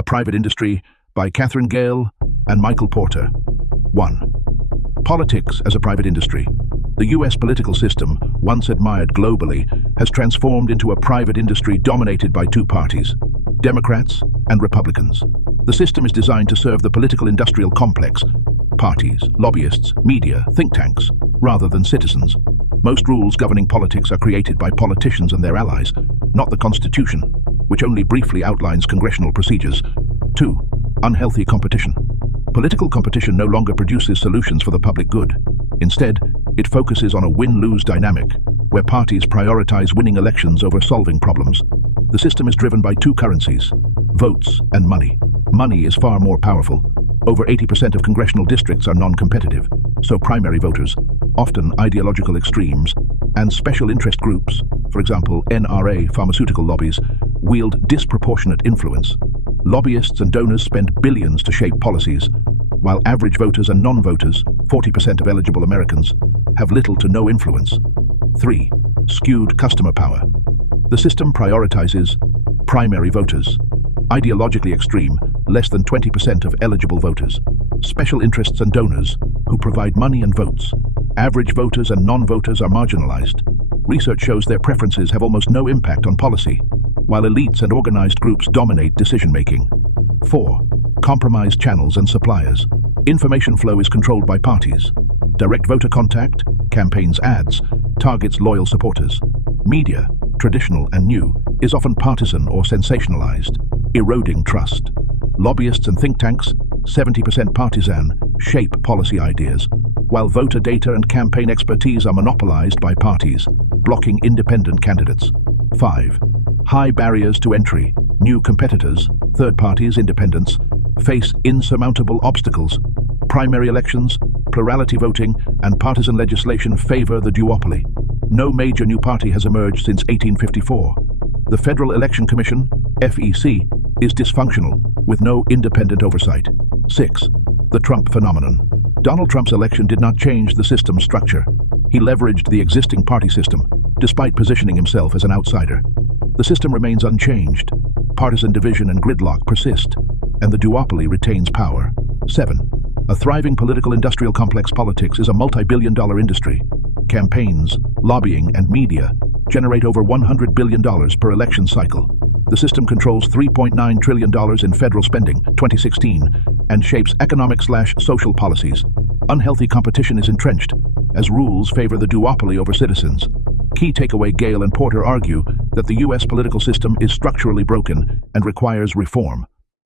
A Private Industry by Catherine Gale and Michael Porter. 1. Politics as a private industry. The U.S. political system, once admired globally, has transformed into a private industry dominated by two parties, Democrats and Republicans. The system is designed to serve the political industrial complex, parties, lobbyists, media, think tanks, rather than citizens. Most rules governing politics are created by politicians and their allies, not the Constitution, which only briefly outlines congressional procedures. 2. Unhealthy competition. Political competition no longer produces solutions for the public good. Instead, it focuses on a win-lose dynamic, where parties prioritize winning elections over solving problems. The system is driven by two currencies, votes and money. Money is far more powerful. Over 80% of congressional districts are non-competitive, so primary voters, often ideological extremes, and special interest groups, for example NRA pharmaceutical lobbies, wield disproportionate influence. Lobbyists and donors spend billions to shape policies, while average voters and non-voters, 40% of eligible Americans, have little to no influence. 3. Skewed customer power. The system prioritizes primary voters, ideologically extreme, less than 20% of eligible voters, special interests and donors, who provide money and votes. Average voters and non-voters are marginalized. Research shows their preferences have almost no impact on policy, while elites and organized groups dominate decision-making. 4. Compromised channels and suppliers. Information flow is controlled by parties. Direct voter contact, campaigns' ads, targets loyal supporters. Media, traditional and new, is often partisan or sensationalized, eroding trust. Lobbyists and think tanks, 70% partisan, shape policy ideas, while voter data and campaign expertise are monopolized by parties, blocking independent candidates. 5. High barriers to entry. New competitors, third parties, independents, face insurmountable obstacles. Primary elections, plurality voting, and partisan legislation favor the duopoly. No major new party has emerged since 1854. The Federal Election Commission, FEC, is dysfunctional, with no independent oversight. 6. The Trump phenomenon. Donald Trump's election did not change the system's structure. He leveraged the existing party system, despite positioning himself as an outsider. The system remains unchanged. Partisan division and gridlock persist, and the duopoly retains power. 7. A thriving political industrial complex. Politics is a multi-billion-dollar industry. Campaigns, lobbying, and media generate over $100 billion per election cycle. The system controls $3.9 trillion in federal spending, 2016, and shapes economic/social policies. Unhealthy competition is entrenched, as rules favor the duopoly over citizens. Key takeaway: Gale and Porter argue that the U.S. political system is structurally broken and requires reform.